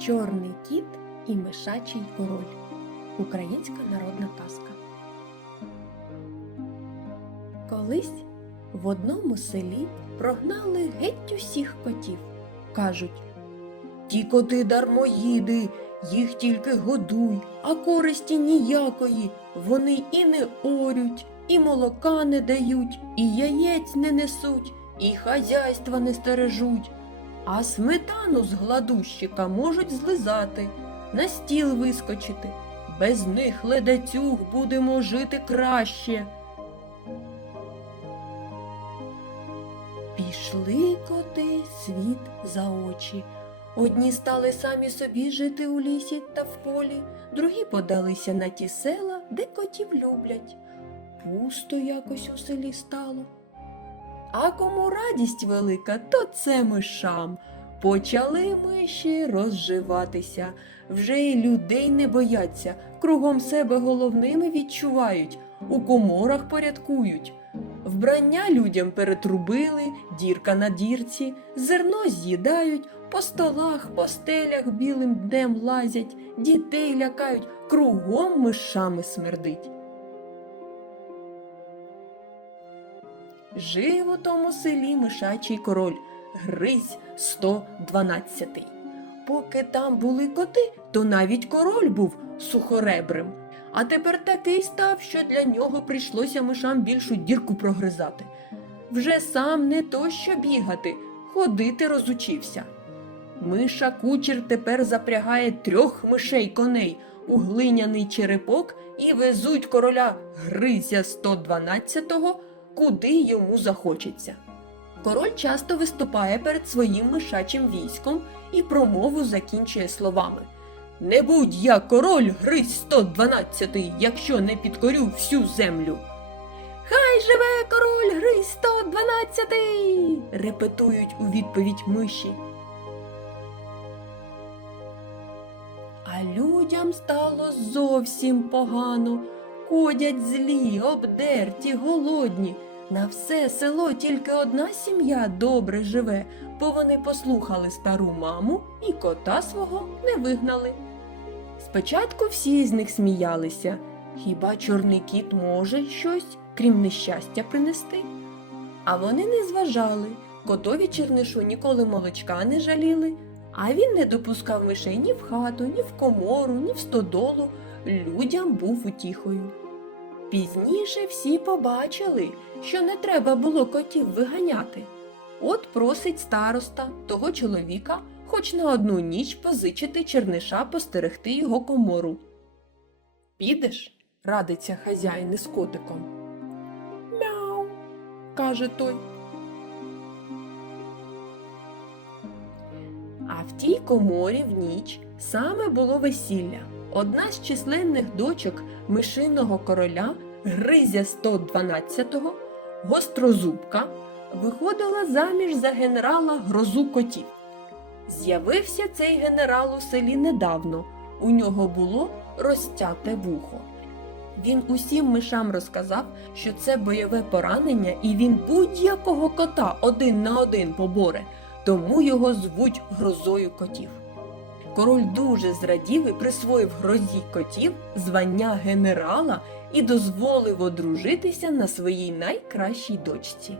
Чорний кіт і мишачий король. Українська народна казка. Колись в одному селі прогнали геть усіх котів. Кажуть, ті коти дармоїди, їх тільки годуй, а користі ніякої. Вони і не орють, і молока не дають, і яєць не несуть, і хазяйства не стережуть. А сметану з гладущика можуть злизати, на стіл вискочити. Без них ледацюг будемо жити краще. Пішли коти світ за очі. Одні стали самі собі жити у лісі та в полі, другі подалися на ті села, де котів люблять. Пусто якось у селі стало. А кому радість велика, то це мишам. Почали миші розживатися, вже й людей не бояться, кругом себе головними відчувають, у коморах порядкують. Вбрання людям перетрубили, дірка на дірці, зерно з'їдають, по столах, по стелях білим днем лазять, дітей лякають, кругом мишами смердить. Жив у тому селі мишачий король, Гризь 112. Поки там були коти, то навіть король був сухоребрим. А тепер такий став, що для нього прийшлося мишам більшу дірку прогризати. Вже сам не то що бігати, ходити розучився. Миша кучер тепер запрягає трьох мишей коней у глиняний черепок і везуть короля Гризя 112-го, куди йому захочеться. Король часто виступає перед своїм мишачим військом і промову закінчує словами. Не будь я король Гризь 112, якщо не підкорю всю землю. Хай живе король Гризь 112, репетують у відповідь миші. А людям стало зовсім погано. Ходять злі, обдерті, голодні. На все село тільки одна сім'я добре живе, бо вони послухали стару маму і кота свого не вигнали. Спочатку всі з них сміялися. Хіба чорний кіт може щось, крім нещастя, принести? А вони не зважали. Котові чернишу ніколи молочка не жаліли, а він не допускав мишей ні в хату, ні в комору, ні в стодолу. Людям був утіхою. Пізніше всі побачили, що не треба було котів виганяти. От просить староста того чоловіка хоч на одну ніч позичити черниша постерегти його комору. Підеш? радиться хазяїн із котиком. Мяу, каже той. А в тій коморі в ніч саме було весілля. Одна з численних дочок мишиного короля Гризя 112-го, гострозубка, виходила заміж за генерала грозу котів. З'явився цей генерал у селі недавно. У нього було розтяте вухо. Він усім мишам розказав, що це бойове поранення, і він будь-якого кота один на один поборе, тому його звуть грозою котів. Король дуже зрадів і присвоїв грозі котів звання генерала і дозволив одружитися на своїй найкращій дочці.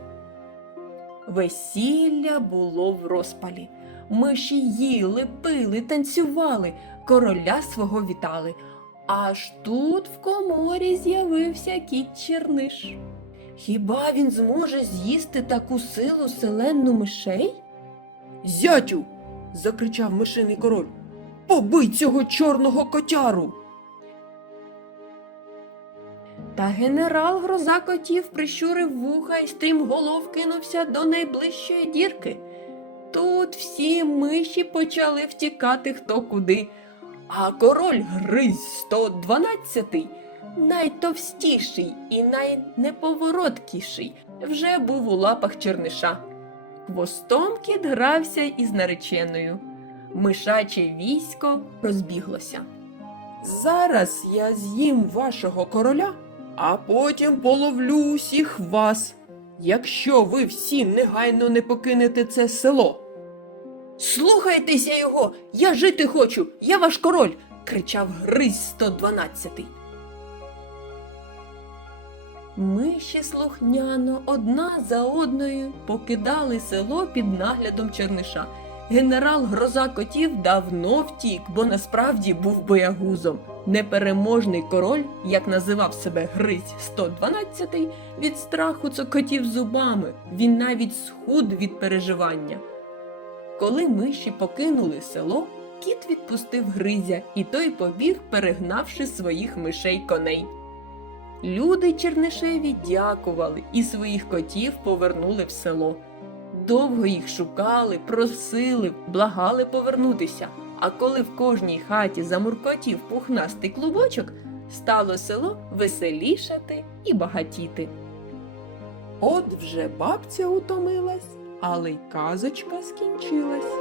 Весілля було в розпалі. Миші їли, пили, танцювали, короля свого вітали. Аж тут в коморі з'явився кіт Черниш. Хіба він зможе з'їсти таку силу селенну мишей? Зятю. закричав мишиний король. Побий цього чорного котяру. Та генерал гроза котів прищурив вуха і стрімголов кинувся до найближчої дірки. Тут всі миші почали втікати хто куди, а король Гризь 112, найтовстіший і найнеповороткіший, вже був у лапах черниша. Хвостом кіт грався із нареченою. Мишаче військо розбіглося. Зараз я з'їм вашого короля, а потім половлю усіх вас, якщо ви всі негайно не покинете це село. Слухайтеся його, я жити хочу, я ваш король, кричав Гризь 112. Миші слухняно одна за одною покидали село під наглядом черниша. Генерал Гроза котів давно втік, бо насправді був боягузом. Непереможний король, як називав себе Гризь 112, від страху цокотів зубами, він навіть схуд від переживання. Коли миші покинули село, кіт відпустив Гризя, і той побіг, перегнавши своїх мишей коней. Люди Чернишеві дякували і своїх котів повернули в село. Довго їх шукали, просили, благали повернутися. А коли в кожній хаті замуркотів пухнастий клубочок, стало село веселішати і багатіти. От вже бабця утомилась, але й казочка скінчилась.